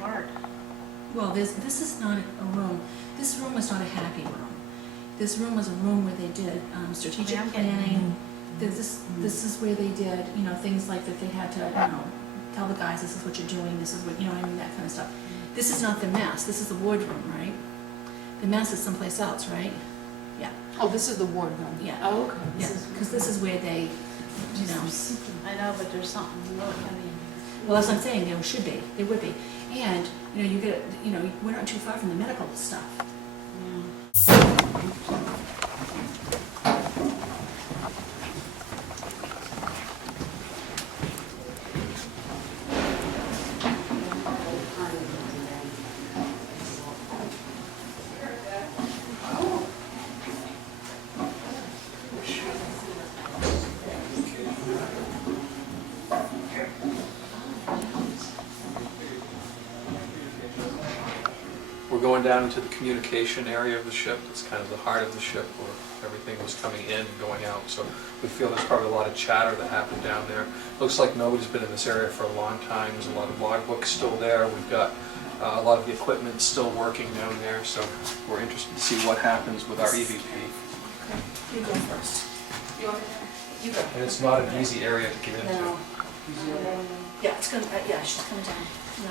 hard. Well, this is not a room. This room was not a happy room. This room was a room where they did strategic planning. This is where they did, you know, things like that they had to, you know, tell the guys this is what you're doing, this is what, you know what I mean, that kind of stuff. This is not the mess, this is the wardroom, right? The mess is someplace else, right? Yeah. Oh, this is the wardroom. Yeah. Oh, okay. Yeah, because this is where they, you know. I know, but there's something really heavy. Well, that's what I'm saying, there should be, there would be. And, you know, you get, you know, we're not too far from the medical stuff. We're going down into the communication area of the ship. It's kind of the heart of the ship where everything was coming in and going out. So we feel there's probably a lot of chatter that happened down there. Looks like nobody's been in this area for a long time. There's a lot of logbooks still there. We've got a lot of the equipment still working down there. So we're interested to see what happens with our EVP. Okay, you go first. You want me to? You go. And it's not an easy area to get into. No. Yeah, it's gonna, yeah, she's coming down. No.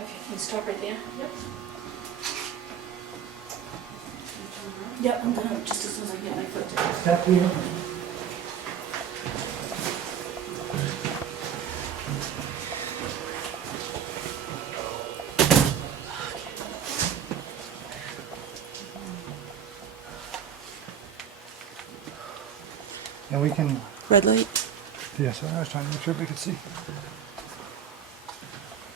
Okay, can you stop right there? Yep. Yep, I'm gonna, just as soon as I get my foot down. Step here. And we can, Red light? yes, I was trying to make sure we could see.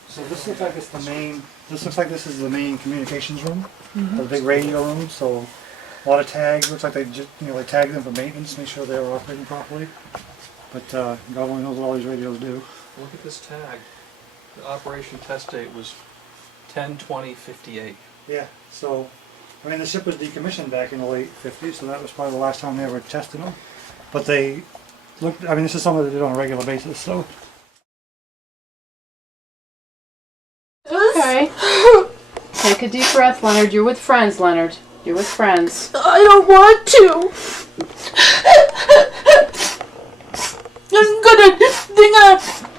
So this looks like it's the main, this looks like this is the main communications room, the big radio room, so a lot of tags, looks like they just, you know, they tagged them for maintenance, make sure they were operating properly. But God only knows what all these radios do. Look at this tag. The operation test date was 10/20/58. Yeah, so, I mean, the ship was decommissioned back in the late 50s, so that was probably the last time they ever tested them. But they looked, I mean, this is something they did on a regular basis, so. Okay. Take a deep breath, Leonard. You're with friends, Leonard. You're with friends. I don't want to.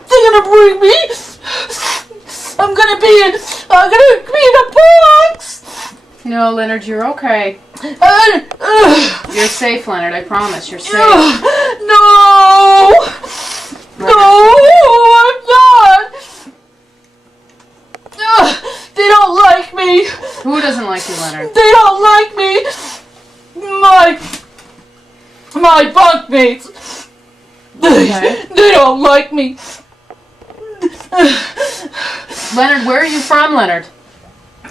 They're gonna bring me. I'm gonna be in a box. No, Leonard, you're okay. You're safe, Leonard. I promise. You're safe. No, I'm not. They don't like me. Who doesn't like you, Leonard? They don't like me. My bunkmates. Okay. They don't like me. Leonard, where are you from, Leonard?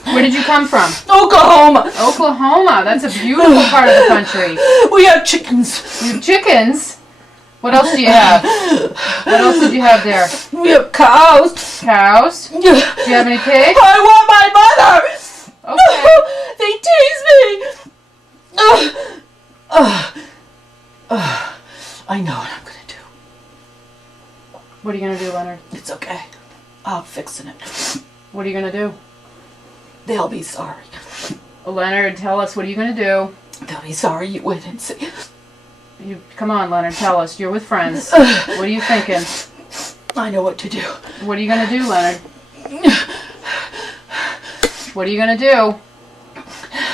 Where did you come from? Oklahoma. Oklahoma. That's a beautiful part of the country. We have chickens. You have chickens? What else do you have? What else did you have there? We have cows. Cows? Do you have any pigs? I want my mother. Okay. They tease me. I know what I'm gonna do. What are you going to do, Leonard? It's okay. I'm fixing it. What are you going to do? They'll be sorry. Leonard, tell us. What are you going to do? They'll be sorry you went and see. You come on, Leonard. Tell us. You're with friends. What are you thinking? I know what to do. What are you going to do, Leonard? What are you going to do?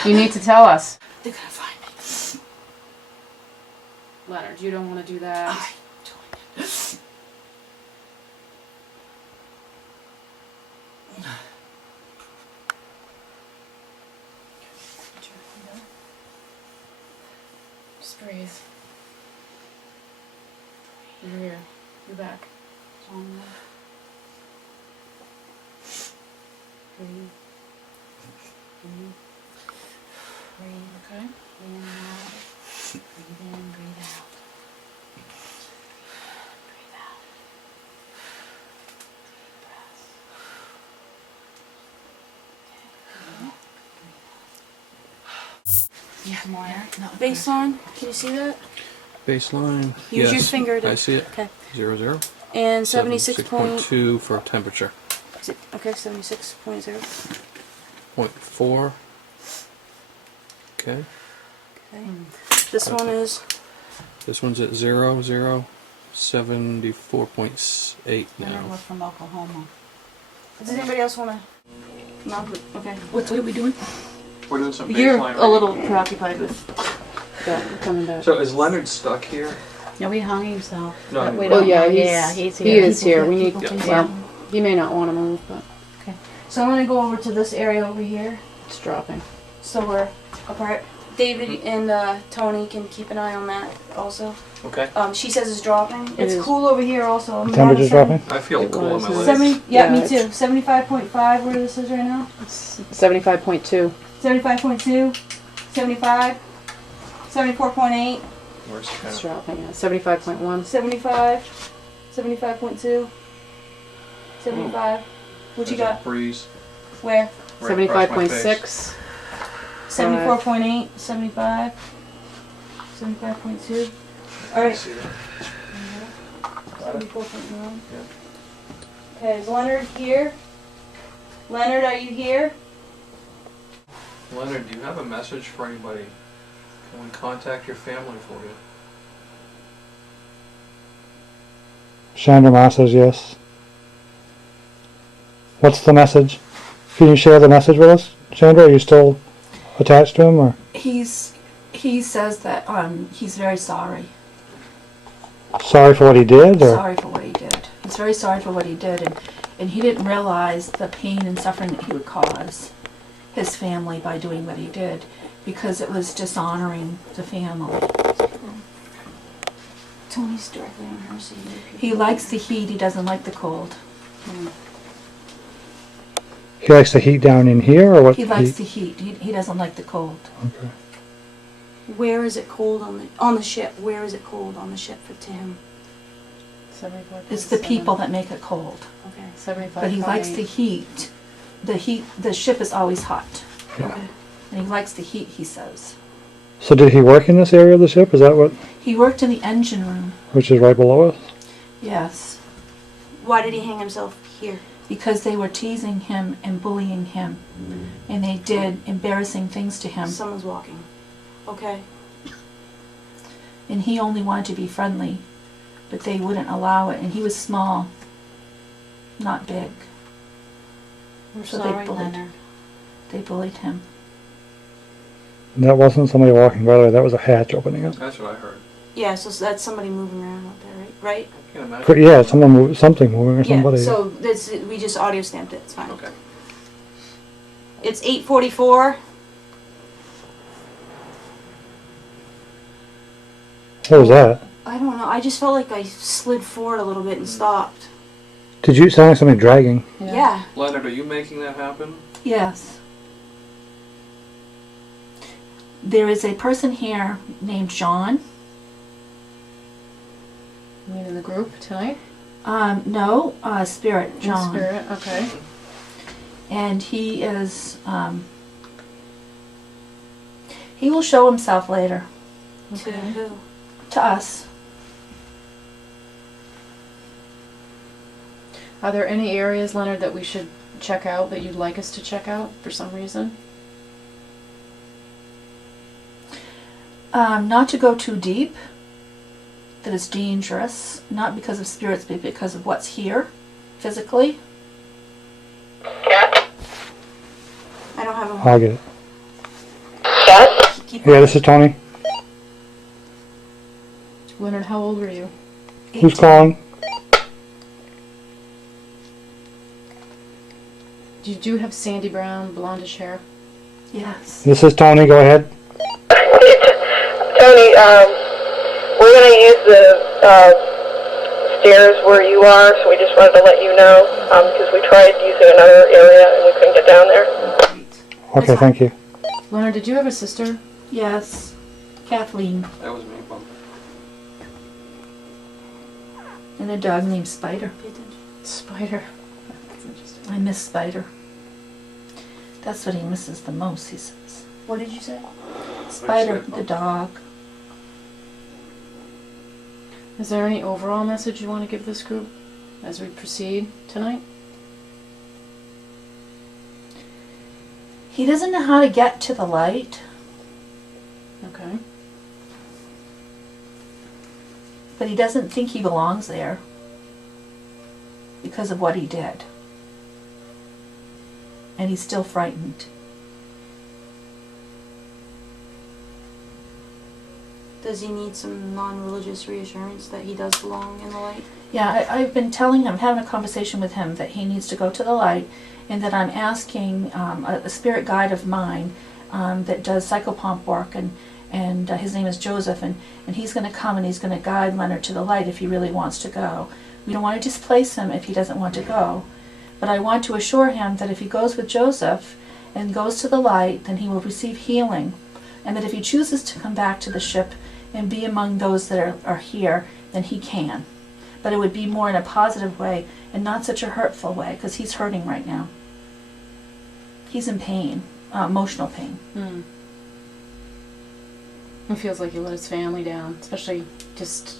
You need to tell us. They're gonna find me. Leonard, you don't want to do that. I'm doing it. Just breathe. You're here. You're back. Breathe. Breathe. Breathe. Breathe. Okay? In and out. Breathe in, breathe out. Breathe out. Deep breaths. Some wire. No, Baseline, can you see that? Baseline. Use your Yes, finger to. I see it. Okay. 00. And 76.2. 76.2 for temperature. Okay, 76.0. 0.4. Okay. Okay. This one is. This one's at 00. 74.8 Leonard now. was from Oklahoma. Does anybody else want to? No. Okay. What are we doing? We're doing some You're baseline a little reading. preoccupied with that. We're coming back. So is Leonard stuck here? No, he hung himself. No, But he we wasn't. don't yeah, know. he's- Yeah, he's He here. is here. We need. Yeah. Well, he may not want to move, but. Okay. So I'm gonna go over to this area over here. It's dropping. So we're apart. David and Tony can keep an eye on that also. Okay. She says it's dropping. It's is. cool over here also. The temperature's dropping? I feel It cool on my was, legs. 70. Yeah, Yeah, me it's- too. 75.5. Where this is right now. 75.2. 75.2. 75. 74.8. Where's the It's camera? dropping at 75.1. 75. 75.2. 75. What you There's a got? breeze. Where? Right across my face. 74.6. 74.8. 75. 75.2. All I right. see that. 74.1. Okay, is Leonard here? Leonard, are you here? Leonard, do you have a message for anybody? Can we contact your family for you? Chandra Ma says yes. What's the message? Can you share the message with us, Chandra? Are you still attached to him, or? He says that he's very sorry. Sorry for what he did, or? Sorry for what he did. He's very sorry for what he did, and he didn't realize the pain and suffering that he would cause his family by doing what he did, because it was dishonoring the family. Tony's directly on her, so He likes the heat, he doesn't like the cold. He likes the heat down in here, or what? He likes the heat, he doesn't like the cold. Okay. Where is it cold on the ship? Where is it cold on the ship to him? 74.7. It's the people that make it cold. Okay. 75.8. But he likes the heat. The ship is always hot. Yeah. And he likes the heat, he says. So did he work in this area of the ship? Is that what? He worked in the engine room, Which is right below us? yes, Why did he hang himself here? because they were teasing him and bullying him. And they did embarrassing things to him. Someone's walking. Okay. And he only wanted to be friendly, but they wouldn't allow it. And he was small, not big. We're So they sorry, bullied. Leonard. They bullied him. And that wasn't somebody walking by the way, that was a hatch opening up. That's what I heard. Yeah, so that's somebody moving around out there, right? Right? I can't imagine. Yeah, something moving or somebody. Yeah, so that's, we just audio stamped it, it's fine. Okay. It's 8:44. What was that? I don't know, I just felt like I slid forward a little bit and stopped. Did you sound like something dragging? Yeah. Leonard, are you making that happen? Yes. There is a person here named John. You mean in the group tonight? No, Spirit, John. Spirit, okay. And he is, he will show himself later To who? to us. Are there any areas, Leonard, that we should check out, that you'd like us to check out for some reason? Not to go too deep, that it's dangerous, not because of spirits, but because of what's here, physically. I don't have a... I'll get it. Keep Yeah, this is Tony. Leonard, how old were you? Who's calling? You do have sandy brown, blondish hair. Yes. This is Tony, go ahead. Tony, we're going to use the stairs where you are, so we just wanted to let you know, because we tried using another area and we couldn't get down there. Okay, thank you. Leonard, did you have a sister? Yes. Kathleen. That was me. Well, And a dog named Spider. Spider. That's interesting. I miss Spider. That's what he misses the most, he says. What did you say? Spider, the dog. Is there any overall message you want to give this group as we proceed tonight? He doesn't know how to get to the light, Okay. but he doesn't think he belongs there because of what he did. And he's still frightened. Does he need some non-religious reassurance that he does belong in the light? Yeah, I've been telling him, having a conversation with him, that he needs to go to the light, and that I'm asking a spirit guide of mine that does psychopomp work, and his name is Joseph, and he's going to come and he's going to guide Leonard to the light if he really wants to go. We don't want to displace him if he doesn't want to go, but I want to assure him that if he goes with Joseph and goes to the light, then he will receive healing, and that if he chooses to come back to the ship and be among those that are here, then he can. But it would be more in a positive way and not such a hurtful way, because he's hurting right now. He's in pain, emotional pain. Hmm. It feels like he let his family down, especially just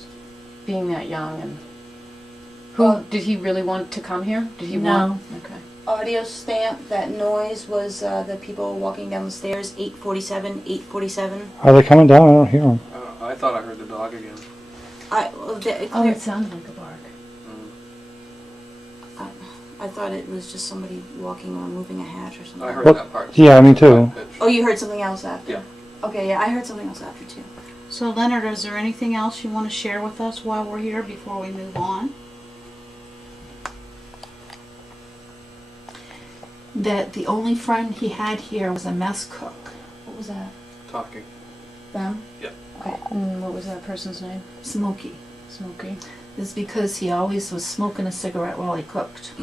being that young. And did he really want to come here? Did he want? Okay. Audio stamp, that noise was the people walking down the stairs, 8:47, 8:47. Are they coming down? I don't hear them. I thought I heard the dog again. Oh, it sounded like a bark. I thought it was just somebody walking or moving a hatch or something. I heard What? that part. Yeah, me too. Oh, you heard something else after? Yeah. Okay, yeah, I heard something else after too. So Leonard, is there anything else you want to share with us while we're here before we move on? That the only friend he had here was a mess cook. What was that? Talking. Them? And what was that person's name? Smokey. Smokey. It's because he always was smoking a cigarette while he cooked.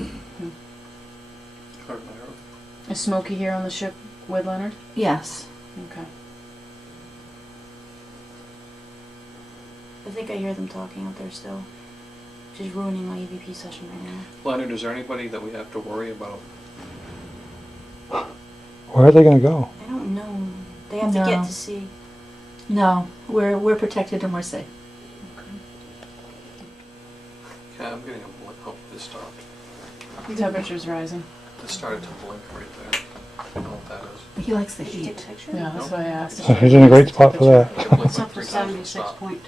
Heard my heart. Is Smokey here on the ship with Leonard? Yes. Okay. I think I hear them talking out there still. Just ruining my EVP session right now. Leonard, is there anybody that we have to worry about? Where are they going to go? I don't know. They have to No. get to see. No, we're protected and we're safe. Yeah, I'm getting a blink. Oh, this stopped. The temperature's rising. It started to blink right there. I don't know what that is. He likes the Did you take heat. a picture? Yeah, that's why I asked. So he's in a great spot for that. It blinked It's like up for 3 times and stopped. 76.2.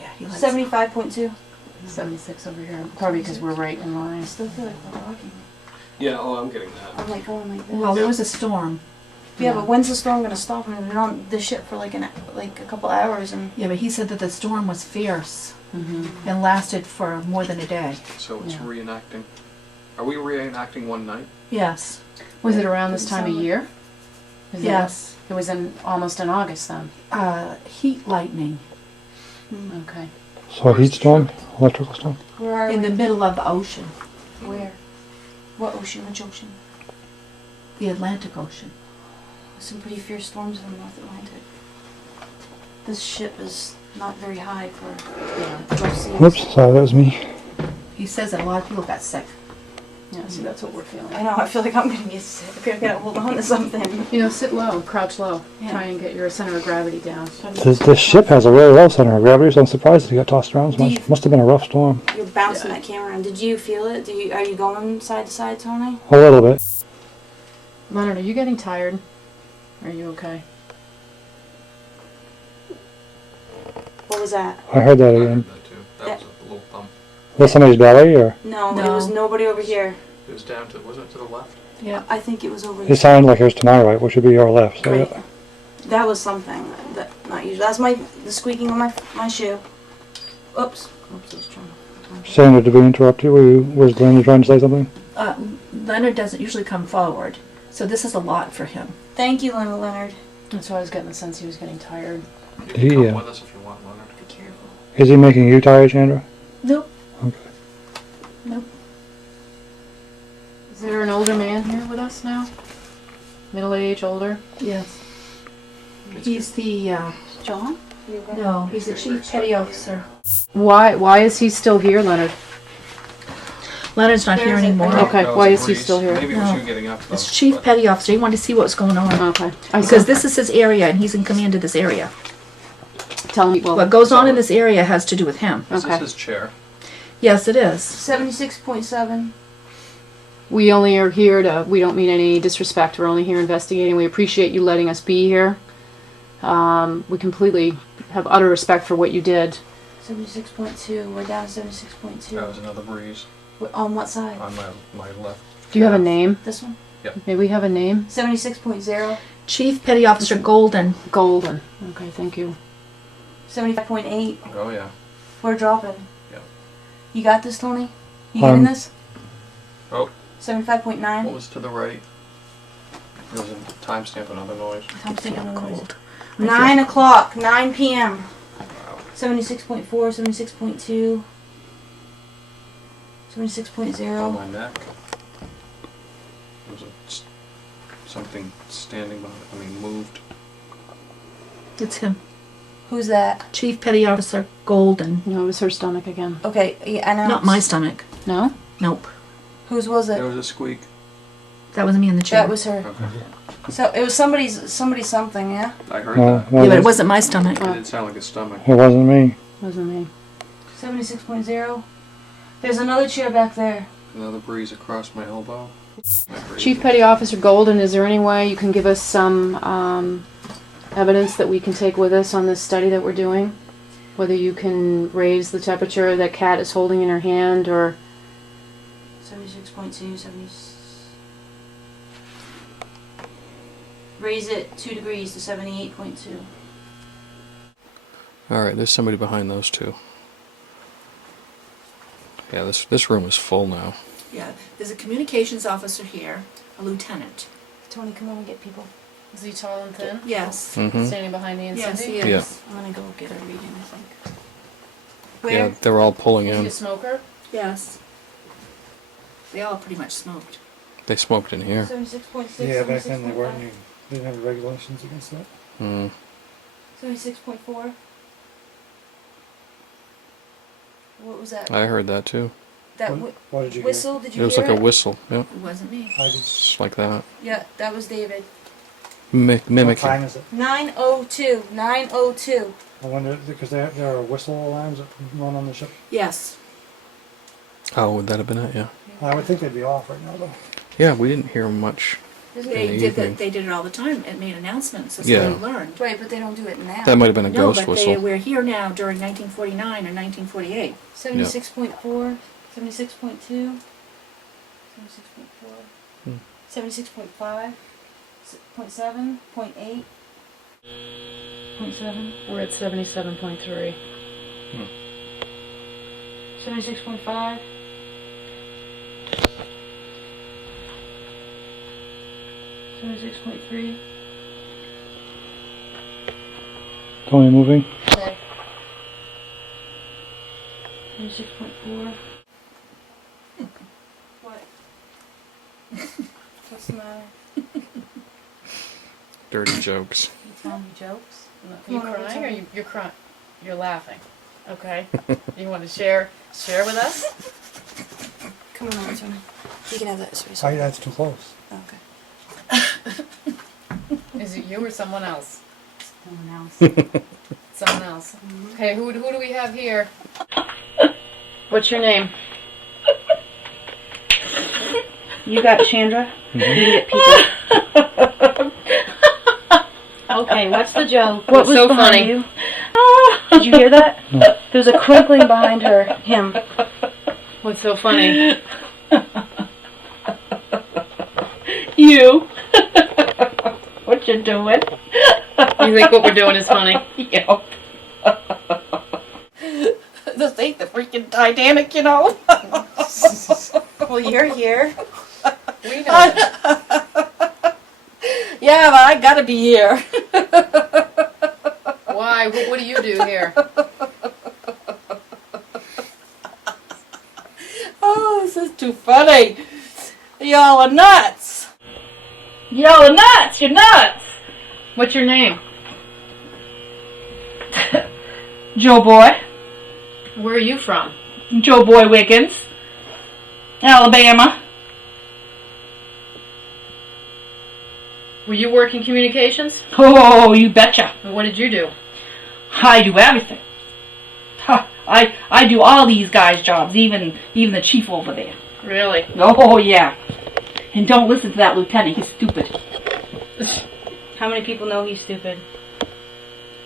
Yeah, he likes 75.2. 76 over here. Probably because we're right in I line. still feel like we're walking. Yeah, oh, I'm getting that. I'm like going like this. Well, there was a storm. Yeah, but when's the storm gonna stop? We've been on the ship for like a couple hours, and Yeah, but he said that the storm was fierce Mm-hmm. and lasted for more than a day. So it's Yeah. reenacting. Are we reenacting one night? Yes. Was it around this time of year? Is Yes. It was almost in August then. Heat lightning Okay. So a heat storm? Electrical storm? where are in we? the middle of the ocean, Where? What ocean? Which ocean? the Atlantic Ocean. Some pretty fierce storms in the North Atlantic. This ship is not very high for rough seas. Whoops, sorry, that was me. He says that a lot of people got sick. Yeah, see, that's what we're feeling. I know. I feel like I'm gonna get sick. I gotta hold on to something. You know, sit low, crouch low. Yeah. Try and get your center of gravity down. This ship has a really low center of gravity, so I'm surprised it got tossed around so Do much. you- Must have been a rough storm. You're bouncing that camera around. Did you feel it? Are you going side to side, Tony? A little bit. Leonard, are you getting tired? Are you okay? What was that? I heard that I heard again. that too. That was a little thump. Was that somebody's belly, or? No, it No. was nobody over here. It was down to, wasn't it to the left? Yeah. I think it was over It here. sounded like it was to my right, which would be your left. So Right. yeah. That was something. That not usual. That's the squeaking on my shoe. Oops. Oops. I was trying to- Sandra, did we interrupt you? Was Linda trying to say something? Leonard doesn't usually come forward, so this is a lot for him. Thank you, Leonard. That's why I was getting the sense he was getting tired. You can come Yeah. with us if you want, Leonard. Be careful. Is he making you tired, Chandra? Nope. Okay. Nope. Is there an older man here with us now? Middle age, older? Yes. It's He's the, John? no, he's the chief petty officer. Why is he still here, Leonard? Leonard's not here There's a- anymore. Okay, That why was is he Breeze. still here? Maybe it was No. you getting up though. It's Chief but- Petty Officer. He wanted to see what was going on. Okay. Because this is his area and he's in command of this area. Tell me, well, What goes on in this area has to do with him. Is Okay. this his chair? Yes, it is. 76.7. we only are here to, we don't mean any disrespect, we're only here investigating. We appreciate you letting us be here. We completely have utter respect for what you did. 76.2. We're down to That 76.2. was another Breeze On what side? on my left. Do you have a name? This one? May we have a name? 76.0. Chief Petty Officer Golden. Golden. Okay, thank you. 75.8. Oh yeah. We're dropping. Yep. You got this, Tony? You getting this? Oh. 75.9. What was to the right? There was a timestamp, another noise. I'm thinking of Cold. 9 o'clock, 9 p.m. Wow. 76.4, 76.2, 76.0. On my neck. There was something standing behind. I mean, moved. It's him. Who's that? Chief Petty Officer Golden. No, it was her stomach again. Okay, yeah, I know. Not my stomach. No? Nope. Whose was There it? was a squeak. That was me in the chair. That was her. Okay. So it was somebody's something, yeah? I heard No, that. Yeah, but it wasn't my stomach. It did sound like a stomach. It wasn't me. Wasn't me. 76.0. There's another chair back there. Another Breeze across my elbow. My Breeze. Chief Petty Officer Golden, is there any way you can give us some evidence that we can take with us on this study that we're doing? Whether you can raise the temperature that Kat is holding in her hand, or 76.2, 70. Raise it 2 degrees to 78.2. Alright, there's somebody behind those two. Yeah, this room is full now. Yeah, there's a communications officer here, a lieutenant. Tony, come on and get people. is he tall and thin? Yes. Mm-hmm. Standing behind me and Yes, Cindy? he is. Yeah. I'm gonna go get a reading, I think. Yeah, they're all pulling Is he in. a smoker? Yes. They all pretty much smoked. They smoked in here. 76.6. Yeah, back then they weren't. 76.5, They didn't have regulations against that. Mm. 76.4. What was that? I heard that too. That What did you whistle? Did It you was hear like it? a whistle. Yeah, It wasn't me. hear? I just. just like that. Yeah, that was David. What Mimicking. time is it? 9:02. 9:02. I wonder because there are whistle alarms that run on the ship. Yes. Oh, would that have been it? Yeah. I would think they'd be off right now though. Yeah, we didn't hear much. They the did evening. that. They did it all the time and made announcements. That's Yeah. how we learned. Right, but they don't do it now. That might have been a No, ghost but whistle. we're here now during 1949 or 1948. 76.4. 76.2. 76.4. Hmm. 76.5. 0.7. 0.8. 0.7. We're at 77.3. 76.5. 76.3. Tony moving. Okay. 76.4. What? What's the matter? Dirty jokes. You telling me jokes? Are Come you on over, crying or Tony. you're crying? You're laughing. Okay. You want to share with us? Come on over, Tony. You can have that space. Oh, that's too close. Okay. Is it you or someone else? Someone else. Someone else. Okay, who do we have here? What's your name? You got Chandra? You get people. Okay, what's the joke? What was so behind funny? you? Did you hear that? There's a crinkling behind him. What's so funny? You. What you doing? You think what we're doing is funny? Yep. This ain't the freaking Titanic, you know. Well, you're here. We know. Yeah, but I gotta be here. Why? What do you do here? Oh, this is too funny. Y'all are nuts. Y'all are nuts. You're nuts. What's your name? Joe Boy. Where are you from? Joe Boy Wiggins. Alabama. Were you working communications? Oh, you betcha. And what did you do? I do everything. I do all these guys' jobs, even the chief over there. Really? Oh, yeah. And don't listen to that lieutenant, he's stupid. How many people know he's stupid?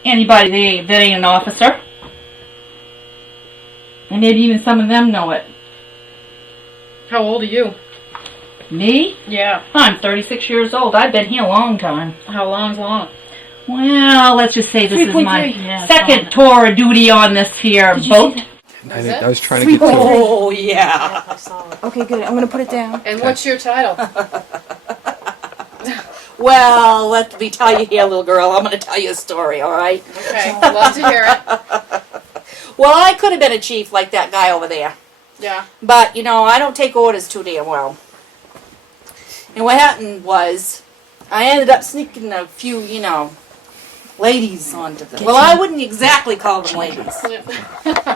Anybody that ain't an officer. And maybe even some of them know it. How old are you? Me? Yeah. I'm 36 years old. I've been here a long time. How long's long? Well, let's just say this is my 3.3. second tour of duty on this here boat. I was trying to get to Oh, yeah. I saw it. Okay, good. I'm gonna put it down. And what's your title? Well, let me tell you here, little girl. I'm going to tell you a story, all right? Okay, love to hear it. Well, I could have been a chief like that guy over there. Yeah. But, you know, I don't take orders too damn well. And what happened was, I ended up sneaking a few, you know, ladies onto the... Well, I wouldn't exactly call them ladies.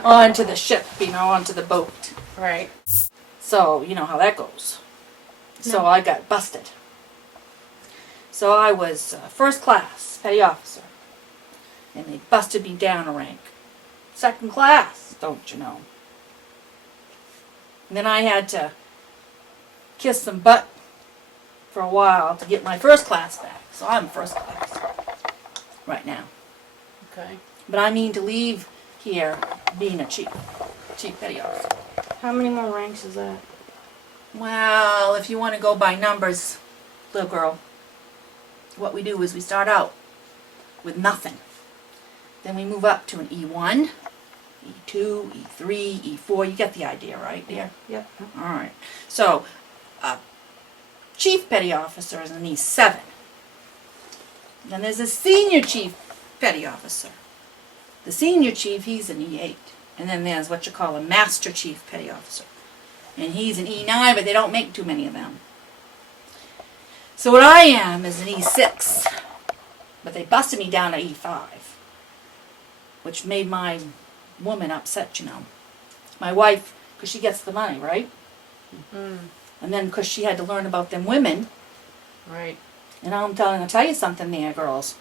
Onto the ship, you know, onto the boat. Right. So, you know how that goes. So I got busted. So I was first class, petty officer. And they busted me down a rank. Second class, don't you know. And then I had to kiss some butt for a while to get my first class back. So I'm first class right now. Okay. But I mean to leave here being a chief petty officer. How many more ranks is that? Well, if you want to go by numbers, little girl, what we do is we start out with nothing. Then we move up to an E1, E2, E3, E4. You get the idea, right, dear? Yep. All right. So, chief petty officer is an E7. Then there's a senior chief petty officer. The senior chief, he's an E8. And then there's what you call a master chief petty officer. And he's an E9, but they don't make too many of them. So what I am is an E6. But they busted me down to E5. Which made my woman upset, you know. My wife, because she gets the money, right? Mm. And then because she had to learn about them women. Right. And I'll tell you something there, girls.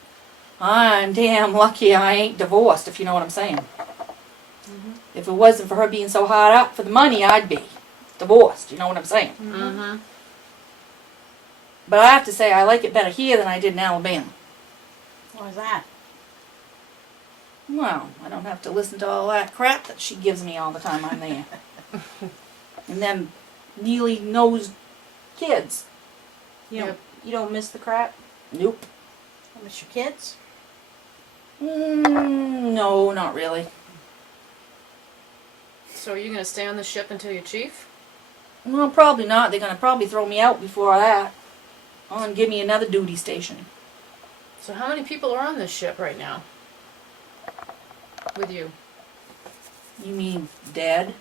I'm damn lucky I ain't divorced, if you know what I'm saying. Mm-hmm. If it wasn't for her being so hard up for the money, I'd be divorced, you know what I'm saying. Mm-hmm. But I have to say, I like it better here than I did in Alabama. Why is that? Well, I don't have to listen to all that crap that she gives me all the time I'm there. And them mealy-nosed kids. You don't miss the crap? Nope. You miss your kids? No, not really. So are you going to stay on the ship until you're chief? Well, probably not. They're going to probably throw me out before that. And give me another duty station. So how many people are on this ship right now? With you? You mean dead?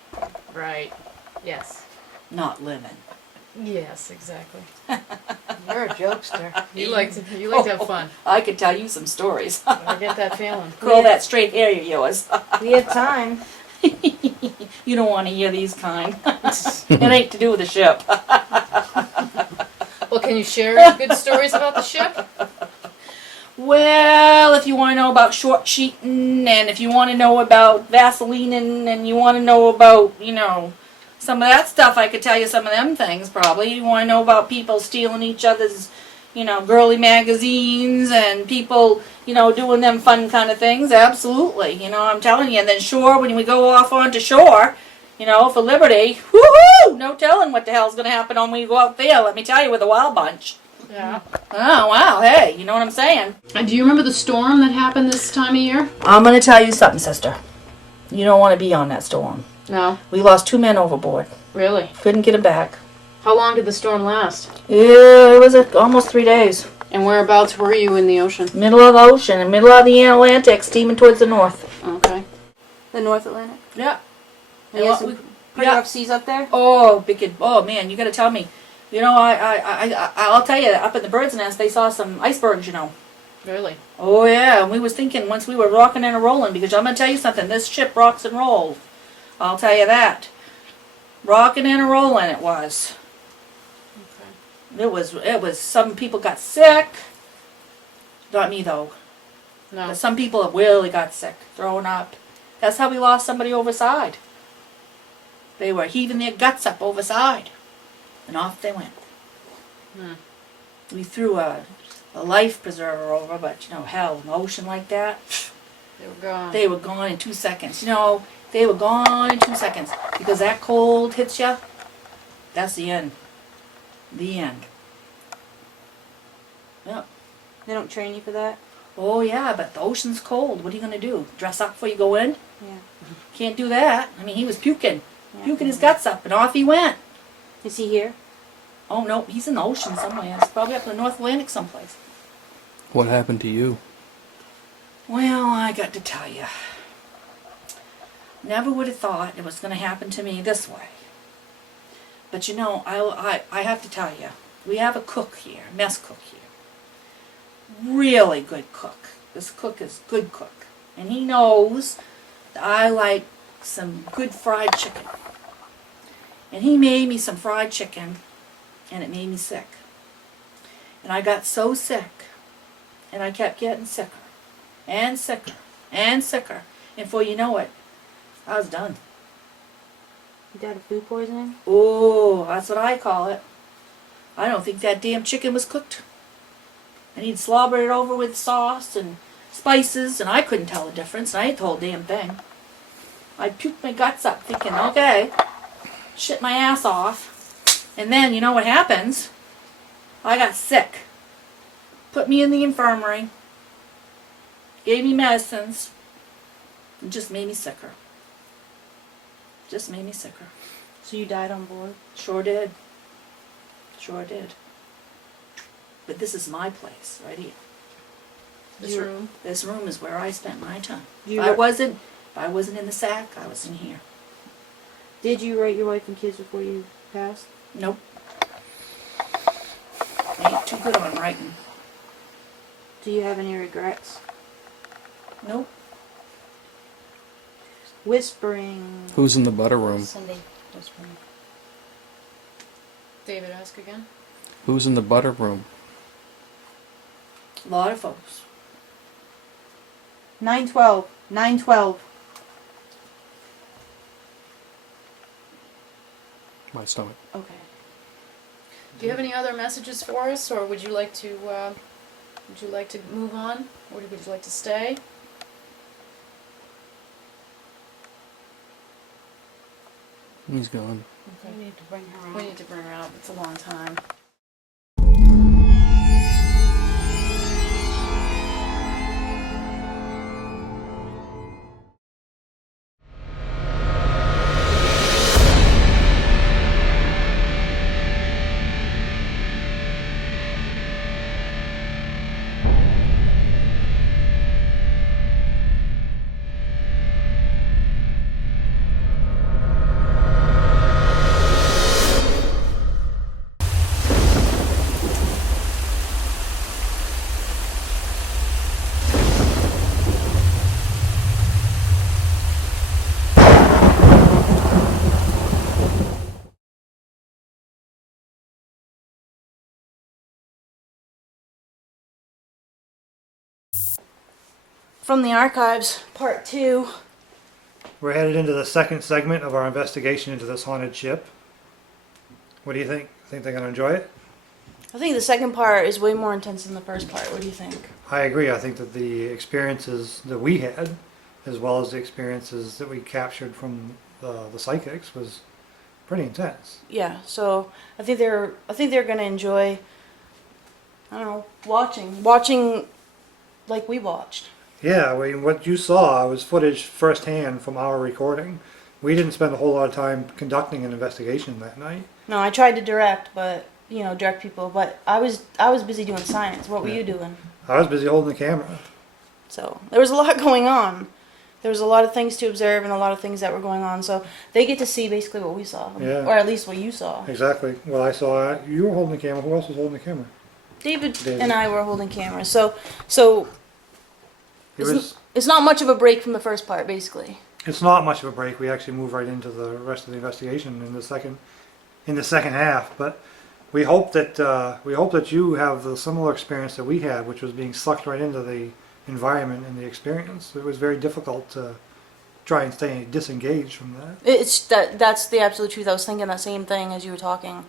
Right. Yes. Not living. Yes, exactly. You're a jokester. You like to have fun. I could tell you some stories. I get that feeling. Curl that straight hair of yours. We have time. You don't want to hear these kind. It ain't to do with the ship. Well, can you share good stories about the ship? Well, if you want to know about short sheeting, and if you want to know about Vaselining, and you want to know about, you know, some of that stuff, I could tell you some of them things, probably. You want to know about people stealing each other's, you know, girly magazines, and people, you know, doing them fun kind of things, absolutely. You know, I'm telling you. And then shore, when we go off onto shore, you know, for Liberty, woohoo! No telling what the hell's going to happen when we go out there, let me tell you, with a wild bunch. Yeah. Oh, wow, hey, you know what I'm saying? And do you remember the storm that happened this time of year? I'm going to tell you something, sister. You don't want to be on that storm. No. We lost 2 men overboard. Really? Couldn't get them back. How long did the storm last? It was almost 3 days. And whereabouts were you in the ocean? Middle of the ocean, in middle of the Atlantic, steaming towards the north. Okay. The North Atlantic? Yeah. And you have some pretty rough seas up there? Oh, man, you got to tell me. You know, I'll tell you, up in the bird's nest, they saw some icebergs, you know. Really? Oh, yeah, and we was thinking once we were rocking and a rolling, because I'm going to tell you something, this ship rocks and rolls. I'll tell you that. Rocking and rolling it was. Okay. It was, some people got sick. Not me though. No. But some people really got sick, throwing up. That's how we lost somebody overside. They were heaving their guts up overside. And off they went. Hmm. We threw a life preserver over, but you know, hell, an ocean like that, They were gone. they were gone in 2 seconds. You know, they were gone in 2 seconds. Because that cold hits you, that's the end. The end. Yep. They don't train you for that? Oh yeah, but the ocean's cold. What are you gonna do? Dress up before you go in? Yeah. Can't do that. I mean, he was puking. Yeah. Puking his guts up, and off he went. Is he here? Oh no, he's in the ocean somewhere. He's probably up in the North Atlantic someplace. What happened to you? Well, I got to tell you. Never would have thought it was going to happen to me this way. But you know, I have to tell you, we have a cook here, mess cook here. Really good cook. This cook is good cook. And he knows that I like some good fried chicken. And he made me some fried chicken, and it made me sick. And I got so sick, and I kept getting sicker, and sicker, and sicker. And before you know it, I was done. You died of food poisoning? Oh, that's what I call it. I don't think that damn chicken was cooked. And he'd slobbered it over with sauce and spices, and I couldn't tell the difference. I ate the whole damn thing. I puked my guts up thinking, okay, shit my ass off. And then, you know what happens? I got sick. Put me in the infirmary. Gave me medicines. It just made me sicker. Just made me sicker. So you died on board? Sure did. Sure did. But this is my place, right here. This room. This room is where I spent my time. You If I wasn't in the sack, I was in here. Did you write your wife and kids before you passed? Nope. I ain't too good on writing. Do you have any regrets? Nope. Whispering. Who's in the butter room? Cindy. Whispering. David, ask again. Who's in the butter room? A lot of folks. 912. 912. My stomach. Okay. Do you have any other messages for us, or would you like to move on, or would you like to stay? He's gone. Okay. We need to bring her We out. need to bring her out. It's a long time. From the archives, part 2. We're headed into the second segment of our investigation into this haunted ship. What do you think? Think they're going to enjoy it? I think the second part is way more intense than the first part. What do you think? I agree. I think that the experiences that we had, as well as the experiences that we captured from the psychics, was pretty intense. Yeah, so I think they're going to enjoy, I don't know, watching like we watched. Yeah, I mean, what you saw was footage firsthand from our recording. We didn't spend a whole lot of time conducting an investigation that night. No, I tried to direct people, but I was busy doing science. What were you doing? I was busy holding the camera. So there was a lot going on. There was a lot of things to observe and a lot of things that were going on. So they get to see basically what we saw, Yeah. or at least what you saw. Exactly. Well, I saw you were holding the camera. Who else was holding the camera? David David. and I were holding cameras. So It was. it's not much of a break from the first part, basically. it's not much of a break. We actually move right into the rest of the investigation in the second half. But we hope that you have the similar experience that we had, which was being sucked right into the environment and the experience. It was very difficult to try and stay disengaged from that. That's the absolute truth. I was thinking that same thing as you were talking.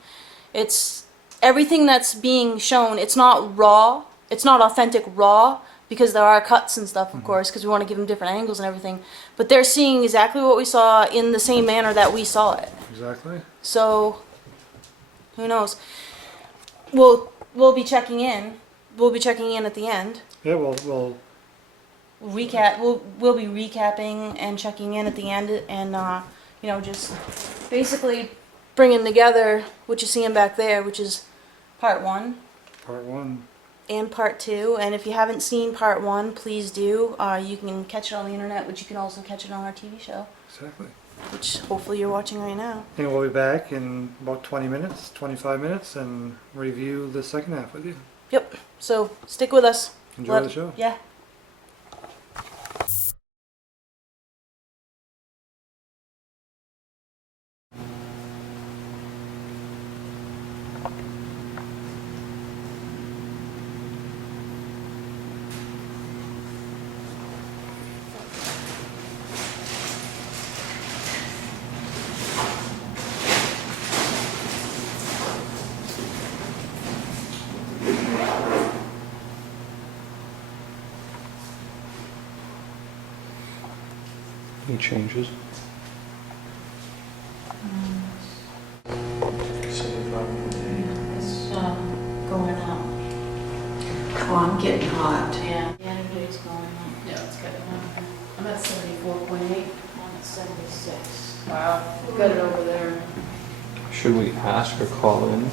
It's everything that's being shown. It's not raw. It's not authentic raw, because there are cuts and stuff, of course, because we want to give them different angles and everything. But they're seeing exactly what we saw in the same manner that we saw it. Exactly. So, who knows? We'll be checking in. We'll be checking in at the end. Yeah, we'll Recap. We'll be recapping and checking in at the end, and just basically bringing together what you're seeing back there, which is part 1. part 1. And part 2, and if you haven't seen part 1, please do. You can catch it on the internet, which you can also catch it on our TV show, Exactly. which hopefully you're watching right now. And we'll be back in about 20 minutes, 25 minutes, and review the second half with you. Yep. So stick with us. Enjoy the show. Yeah. Any changes? It's going up. Oh, I'm getting hot. Yeah. Yeah, everybody's going up. Yeah, it's getting on. I'm at 74.8. I'm at 76. Wow, we've got it over there. Should we ask or call in?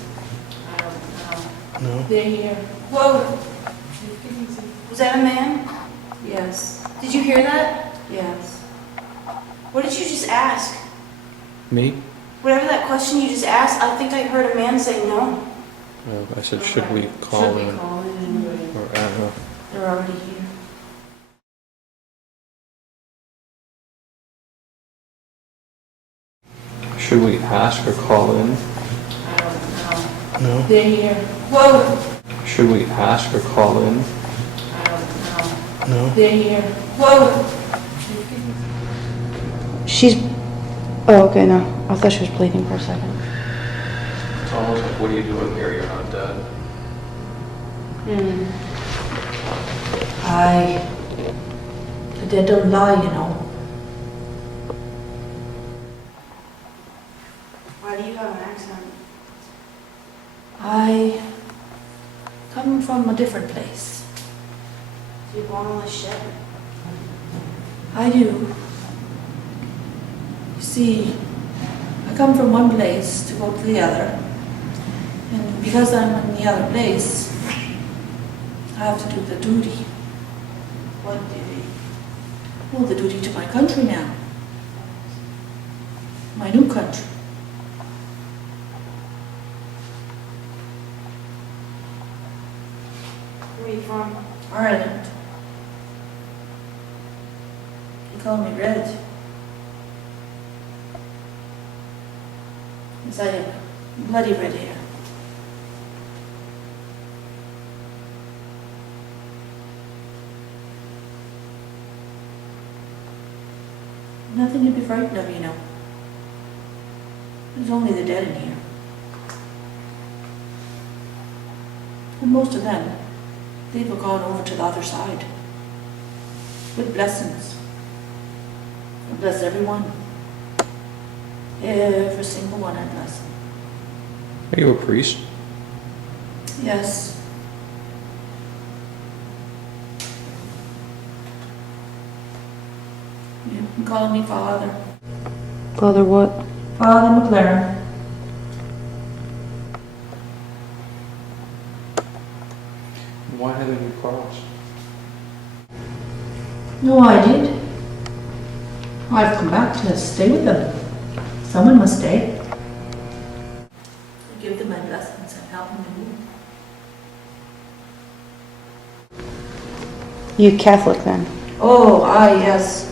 I don't know. No. They're here. Whoa! Was that a man? Yes. Did you hear that? Yes. What did you just ask? Me? Whatever that question you just asked, I think I heard a man say no. I said, should we call Should in? we call in anybody? Or, I don't know. They're already here. Should we ask or call in? I don't know. No. They're here. Whoa! Should we ask or call in? I don't know. No. They're here. Whoa! She's... Oh, okay, no. I thought she was bleeding for a second. It's almost like, what are you doing here? You're not dead. The dead don't lie, you know. Why do you have an accent? I come from a different place. You born on the ship? I do. You see, I come from one place to go to the other. And because I'm in the other place, I have to do the duty. What duty? Well, the duty to my country now. My new country. Where are you from? Ireland. You call me Red. Yes, I have bloody red hair. Nothing to be frightened of, you know. There's only the dead in here. And most of them, they've gone over to the other side. With blessings. I bless everyone. Every single one I bless. Are you a priest? Yes. You can call me Father. Father what? Father McLaren. Why haven't you crossed? No, I did. I've come back to stay with them. Someone must stay. I give them my blessings and help them to move. You Catholic then? Oh, yes.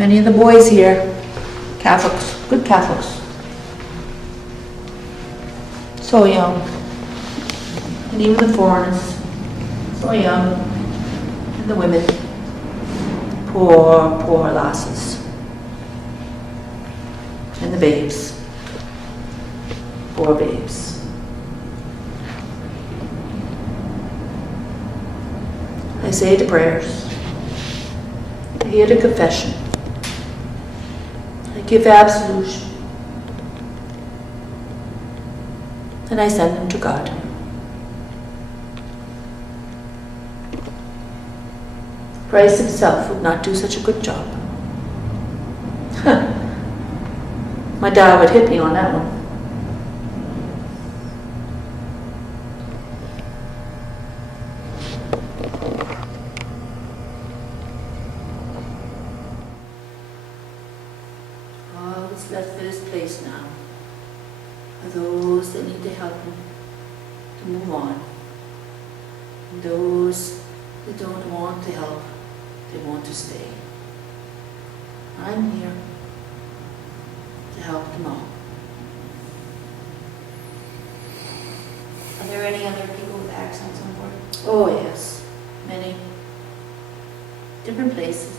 Many of the boys here, Catholics, good Catholics. So young. And even the foreigners, so young. And the women, poor, poor lasses. And the babes, poor babes. I say the prayers. I hear the confession. I give absolution. And I send them to God. Christ himself would not do such a good job. My dad would hit me on that one. All that's left for this place now are those that need the help to move on. And those that don't want the help, they want to stay. I'm here to help them all. Are there any other people with accents on board? Oh yes, many. Different places.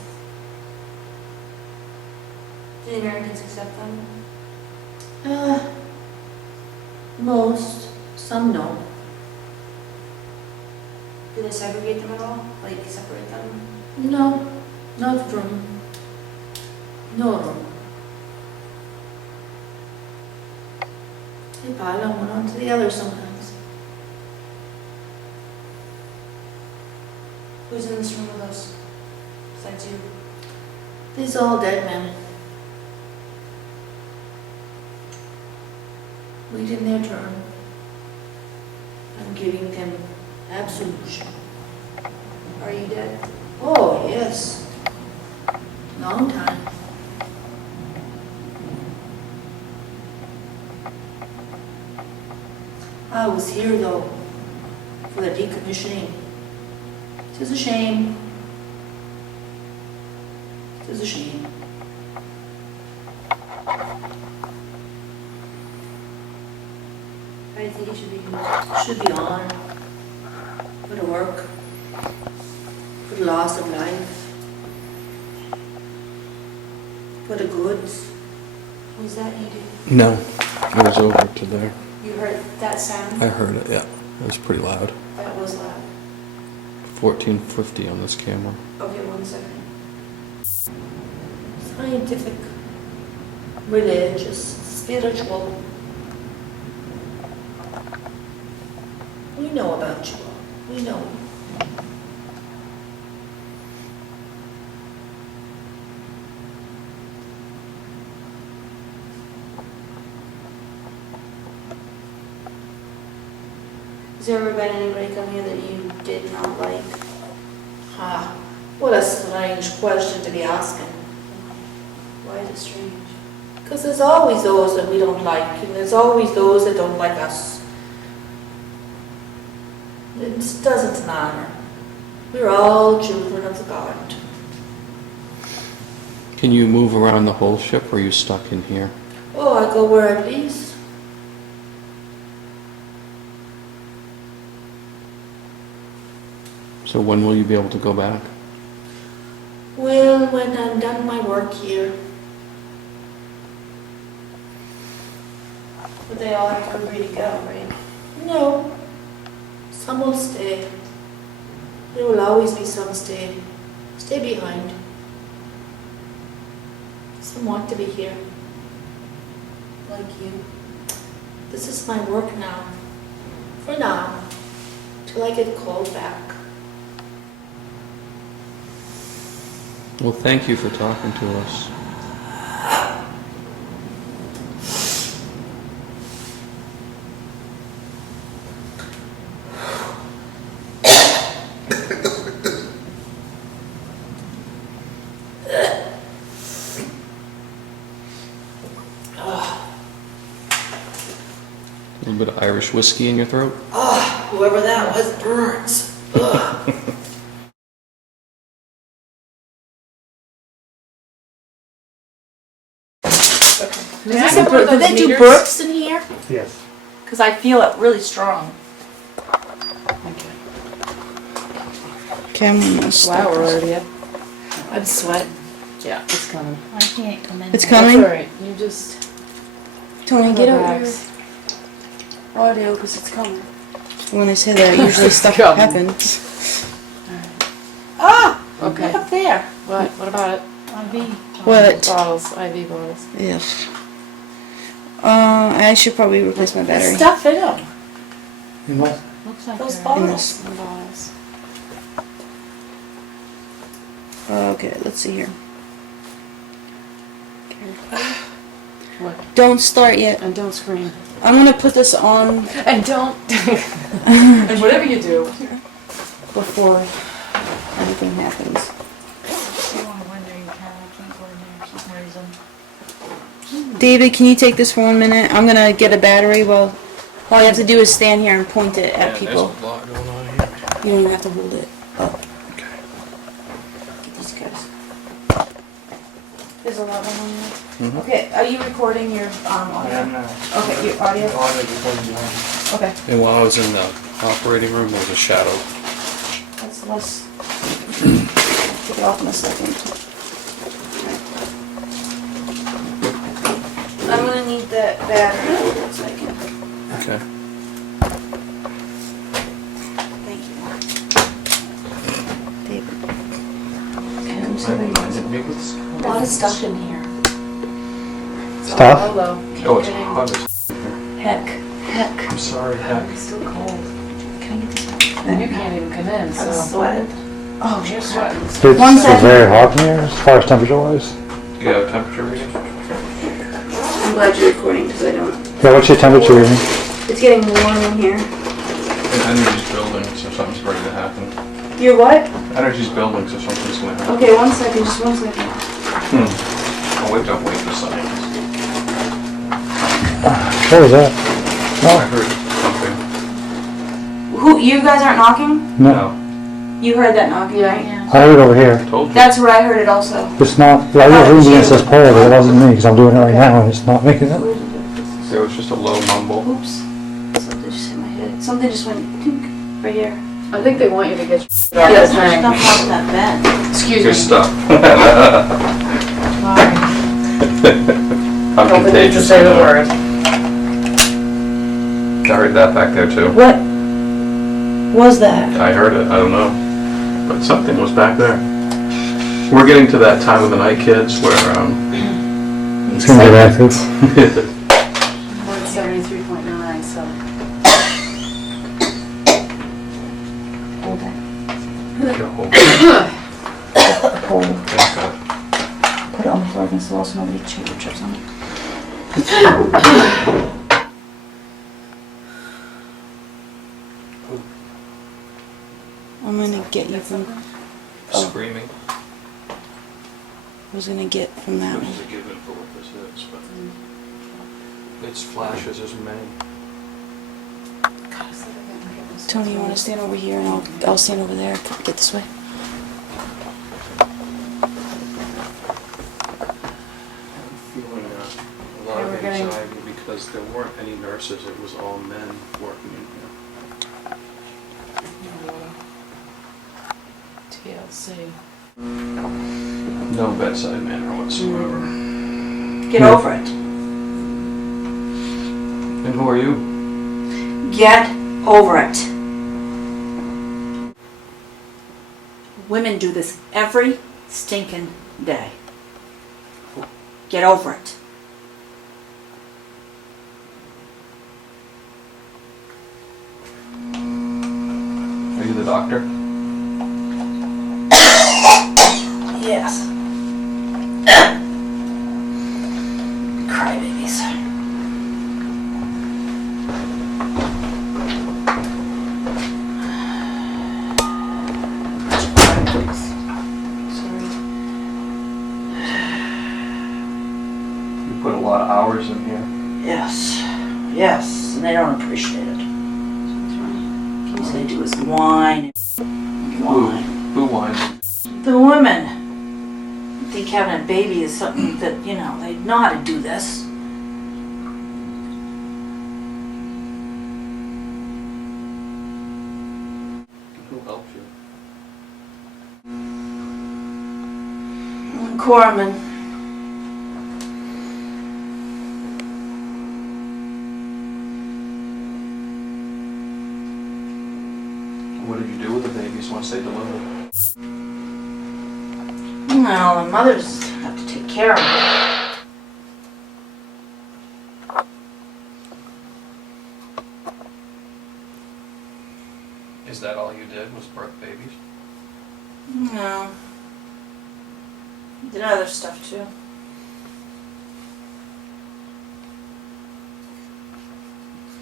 Do the Americans accept them? Most, some no. Do they segregate them at all? Like separate them? No, not room. No room. They pile on one onto the other sometimes. Who's in this room with us? Besides you? These all dead men. Waiting their turn. I'm giving them absolution. Are you dead? Oh, yes. Long time. I was here though, for the decommissioning. It is a shame. It is a shame. I think it should be Should be honored for the work, for the loss of life, for the goods. Was that you did? No, I was over to there. You heard that sound? I heard it, yeah. It was pretty loud. That was loud. 1450 on this camera. Okay, 1 second. Scientific, religious, spiritual. We know about you all. We know. Has there ever been anybody come here that you did not like? Ah, what a strange question to be asking. Why is it strange? Because there's always those that we don't like, and there's always those that don't like us. It doesn't matter. We're all children of the God. Can you move around the whole ship or are you stuck in here? Oh, I go where I please. So when will you be able to go back? Well, when I'm done my work here. But they all have to agree to go, right? No. Some will stay. There will always be some stay behind. Some want to be here. Like you. This is my work now. For now. Till I get called back. Well, thank you for talking to us. A little bit of Irish whiskey in your throat? Ah, whoever that was burns. Ugh. Did they do burps in here? Yes. Because I feel it really strong. Okay, I'm gonna Wow, stop we're this. already up. I'm sweating. Yeah, it's coming. I can't come in. It's That's coming? alright. You just Tony, get out your relax. audio because it's coming. When I say that, usually stuff Coming. happens. Ah! Okay. Look up there. What about it? IV. What? Bottles, IV bottles. Yes. I should probably replace my battery. Stuff in them. You know, Looks like Those they're- bottles. this. The bottles. Okay, let's see here. What? Don't start yet. And don't scream. I'm gonna put this on And don't. And whatever you do. before anything happens. You wanna win there, you can. I can't go in there for some reason. David, can you take this for 1 minute? I'm gonna get a battery. Well, all you have to do is stand here and point it at people. There's a lot going on here. You don't even have to hold it up. Okay. Get these guys. There's a lot going on here. Mhm. Okay, are you recording your audio? Okay, your audio? Okay, And while I was in the operating room, there was a shadow. that's less. Take it off in a second. I'm gonna need that battery in a second. Okay. Thank you. David. Okay, I'm sorry. Is it me with this? A lot of stuff in here. Stuff? Hello. Oh, it's hot as Heck. I'm sorry, heck. It's still cold. Can I get this out? And you can't even come in, I'm so. sweating. Oh, You're sweating. It's, One it's second. very hot in here as far as temperature wise. You got a temperature reading? I'm glad you're recording because I don't. Yeah, what's your temperature reading? It's getting warm in here. And energy's building, so something's ready to happen. You're what? Energy's building, so something's gonna happen. Okay, 1 second, just 1 second. Oh, wait, don't wait for science. What was that? I heard something. Who? You guys aren't knocking? No. You heard that knocking, right? Yeah. I heard it over here. I told you. That's where I heard it also. It's not, I was leaning against this pole, but it wasn't me, because I'm doing it right now, and it's not making it. There was just a low mumble. Oops. Something just hit my head. Something just went tink right here. I think they want you to get Yeah, your that's thing. Stuff off that bed. Excuse Good me. stuff. Sorry. I'm Don't forget to contagious. say I the know. word. I heard that back there too. What was that? I heard it, I don't know. But something was back there. We're getting to that time of the night, kids, where, It's gonna get active. We're at 73.9, so. Hold that. Get a hold of Hold. it. Put it on the floor against the wall so nobody trips on it. I'm gonna get you from. Screaming. I was gonna get from that Which one. is a given for what this is, but it's flashes as many. Tony, you wanna stand over here and I'll stand over there. Get this way. I'm feeling a lot Yeah, of we're getting- anxiety because there weren't any nurses, it was all men working in here. TLC. No bedside manner whatsoever. Get over it. And who are you? Get over it. Women do this every stinking day. Get over it. Are you the doctor? Yes. Crybabies. You put a lot of hours in here. Yes. Yes. And they don't appreciate it. All they do is whine and whine. Who whines? The women think having a baby is something that, you know, they know how to do this. Corman. What did you do with the babies once they delivered? Well, the mothers have to take care of them. Is that all you did, was birth babies? No. Did other stuff too.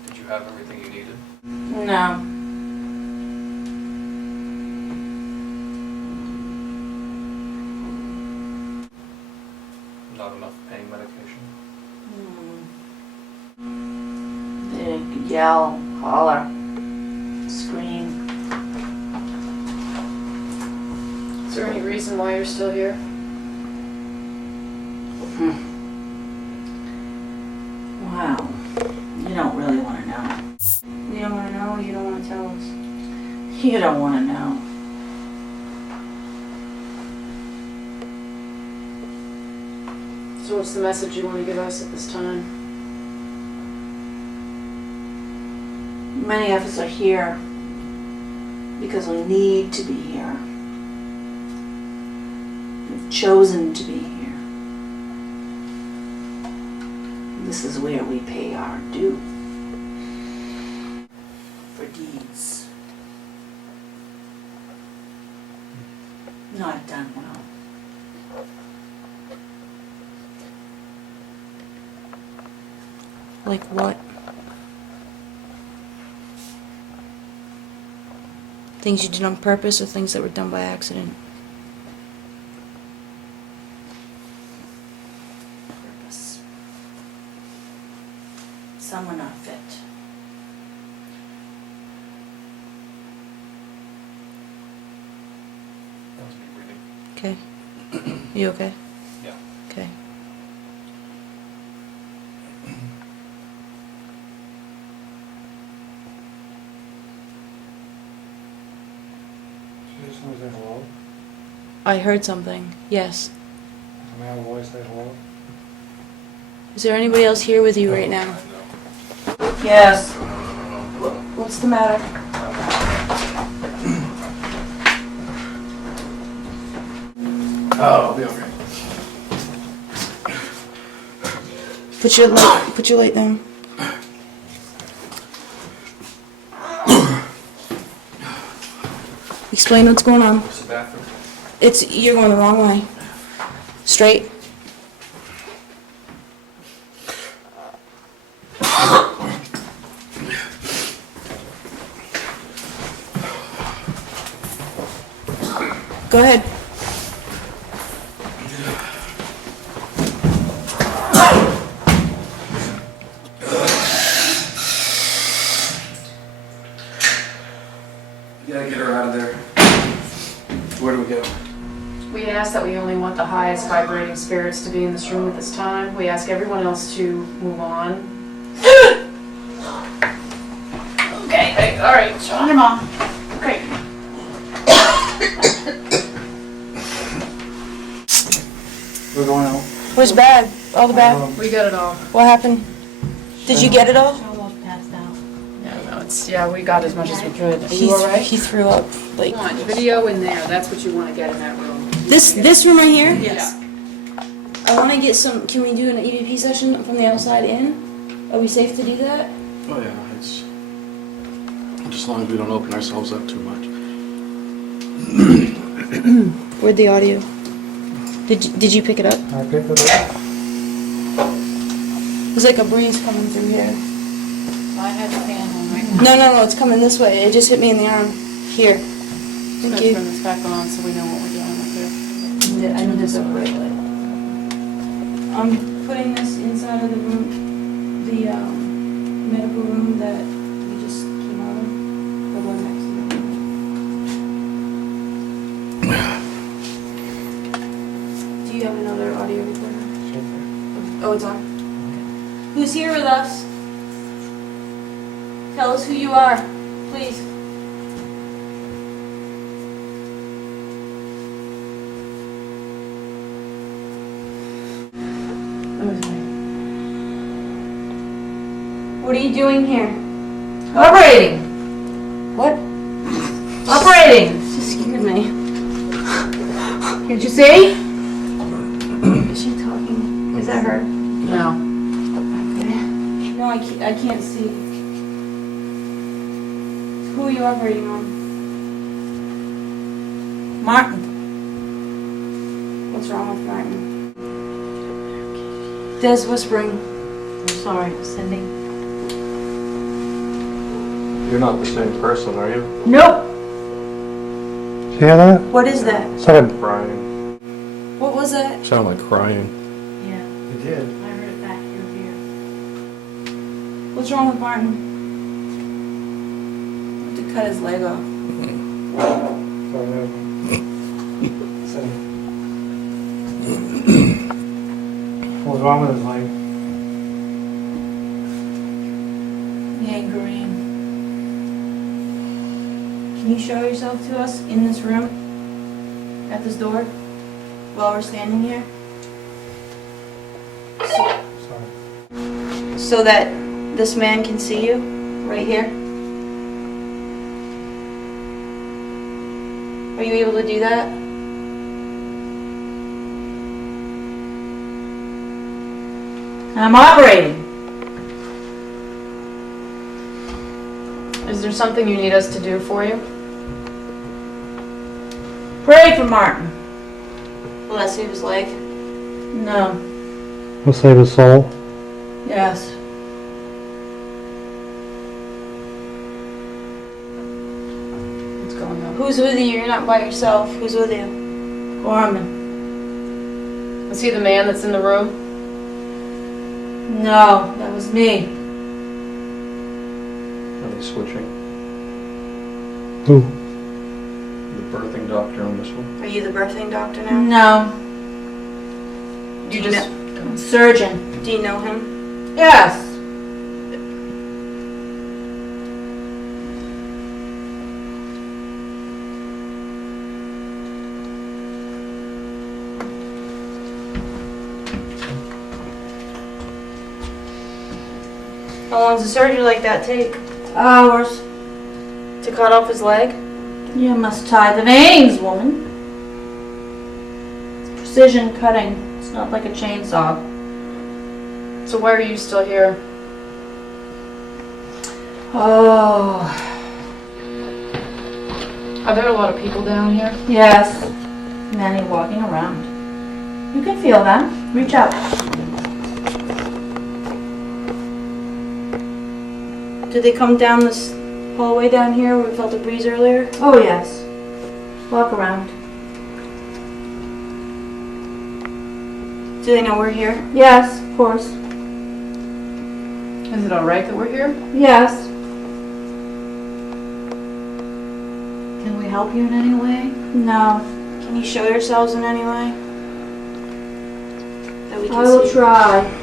Did you have everything you needed? No. Not enough pain medication? They could yell, holler, scream. Is there any reason why you're still here? Wow. You don't really want to know. You don't want to know, or you don't want to tell us? You don't want to know. So what's the message you want to give us at this time? Many of us are here because we need to be here. We've chosen to be here. This is where we pay our due for deeds not done well. Like what? Things you did on purpose or things that were done by accident? Purpose. Some were not fit. That was me breathing. Okay. You okay? Yeah. Okay. She just want to say hello. I heard something. Yes. May I have a voice say hello? Is there anybody else here with you right now? No. Yes. What's the matter? Oh, I'll be okay. Put your light down. Explain what's going on. Where's the bathroom? You're going the wrong way. Straight. Go ahead. You gotta get her out of there. Where do we go? We ask that we only want the highest vibrating spirits to be in this room at this time. We ask everyone else to move on. Okay, all right, Chandra Ma. Okay. We're going out. Where's bag? All the bag? We got it all. What happened? Did you get it all? Almost passed out. Yeah, we got as much as we could. Are you all right? He threw up. Like Come on, video in there. That's what you want to get in that room. this room right here. Yes. I want to get some. Can we do an EVP session from the outside in? Are we safe to do that? Oh yeah, it's just as long as we don't open ourselves up too much. Where'd the audio? Did you pick it up? I picked it up. There's like a breeze coming through here. So I had the fan on right now. No, it's coming this way. It just hit me in the arm. Here. Thank Let's you. turn this back on so we know what we're doing up here. I need this over right away. I'm putting this inside of the room, the medical room that we just came out of. The one next to it. Do you have another audio recorder? Oh, it's on. Who's here with us? Tell us who you are, please. What are you doing here? Operating. What? Operating. Just scared me. Can't you see? Is she talking? Is that her? No. No, I can't see. Who are you operating on? Martin. What's wrong with Martin? Des whispering. I'm sorry, Cindy. You're not the same person, are you? Nope. Hear that? What is that? It's like a, Crying. What was that? Sound like crying. Yeah, it did. I heard it back here. What's wrong with Martin? I have to cut his leg off. What's wrong with his leg? Gangrene. Can you show yourself to us in this room? At this door? While we're standing here? Sorry. So that this man can see you? Right here? Are you able to do that? I'm operating. Is there something you need us to do for you? Pray for Martin. Will that save his leg? No. We'll save his soul. Yes. What's going on? Who's with you? You're not by yourself. Who's with you? Gorman. Is he the man that's in the room? No, that was me. Are they switching? Who? The birthing doctor on this one? Are you the birthing doctor now? No. You just. Surgeon. Do you know him? Yes. How long does a surgery like that take? Hours. To cut off his leg? You must tie the veins, woman. It's precision cutting. It's not like a chainsaw. So why are you still here? Oh, Are there a lot of people down here? yes. Many walking around. You can feel them. Reach out. Did they come down this hallway down here where we felt a breeze earlier? Oh, yes. Walk around. Do they know we're here? Yes, of course. Is it alright that we're here? Yes. Can we help you in any way? No. Can you show yourselves in any way? That we can I will see? try.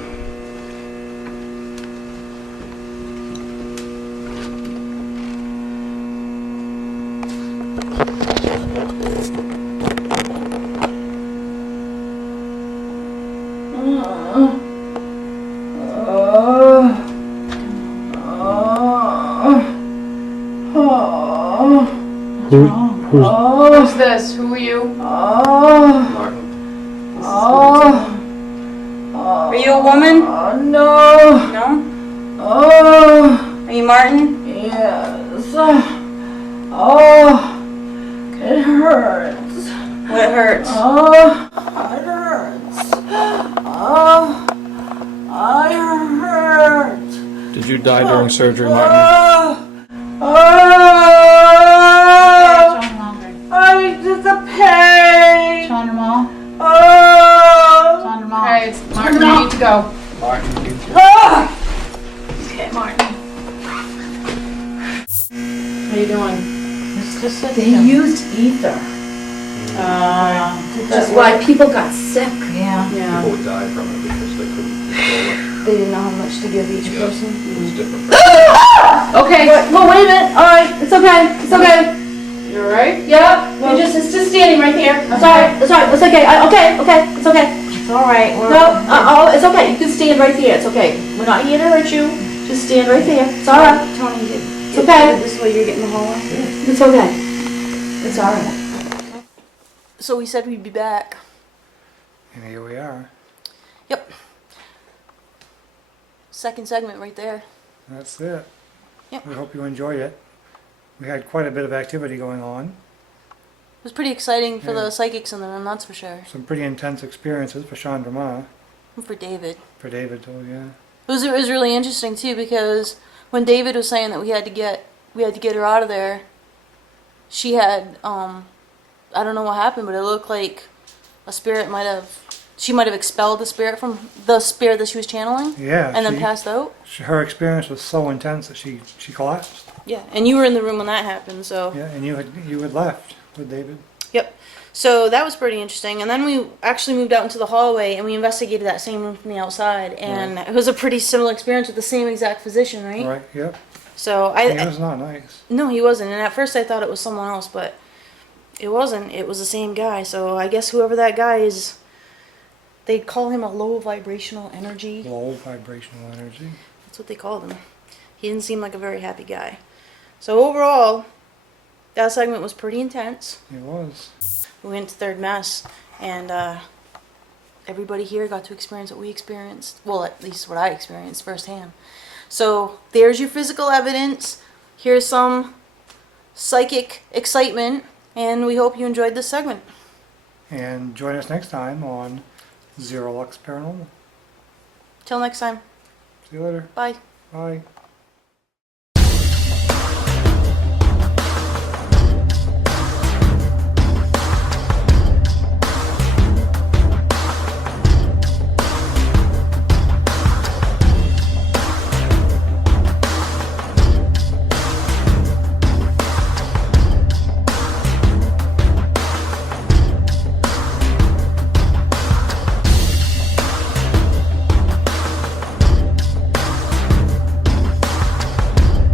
Who's this? Who are you? Martin. Are you a woman? No. No? Oh, Are you Martin? yes. Oh, it hurts. What hurts? Oh, it hurts. Oh, I hurt. Did you die during surgery, Martin? John longer. It's a pain. Chandra Ma. Oh. Chandra Ma. Hey, it's Martin, you need to go. Martin. Okay, Martin. How you doing? It's just a They used ether. That's why people got sick. Yeah. Yeah. People would die from it because they couldn't control it. They didn't know how much to give each person. It was different. Okay. Well, wait a minute. All right, it's okay. It's okay. You alright? Yeah, it's just standing right here. That's all right. That's all right. It's okay. Okay. It's okay. It's all right. We're, No, oh, it's okay. You can stand right there. It's okay. We're not here to hurt you. Just stand right there. It's all right. Tony, It's okay. this is where you're getting the hallway? It's okay. It's all right. So we said we'd be back. And here we are. Yep. Second segment right there. That's it. Yep. We hope you enjoyed it. We had quite a bit of activity going on. It was pretty exciting for Yeah. the psychics in the room, that's for sure. Some pretty intense experiences for Chandra Ma. And for David. For David too, yeah. It was really interesting too because when David was saying that we had to get her out of there, she had I don't know what happened, but it looked like a spirit she might have expelled the spirit from the spirit that she was channeling. Yeah. And then passed out. Her experience was so intense that she collapsed. Yeah, and you were in the room when that happened, so. Yeah, and you had left with David. Yep. So that was pretty interesting. And then we actually moved out into the hallway and we investigated that same room from the outside. And it was a pretty similar experience with the same exact physician, right? Right, yep. So He was not nice. No, he wasn't. And at first I thought it was someone else, but it wasn't. It was the same guy. So I guess whoever that guy is, they call him a low vibrational energy. Low vibrational energy. That's what they called him. He didn't seem like a very happy guy. So overall, that segment was pretty intense. It was. We went to Third Mass, and everybody here got to experience what we experienced. Well, at least what I experienced firsthand. So there's your physical evidence. Here's some psychic excitement, and we hope you enjoyed this segment. And join us next time on ZeroLux Paranormal. Till next time. See you later. Bye. Bye.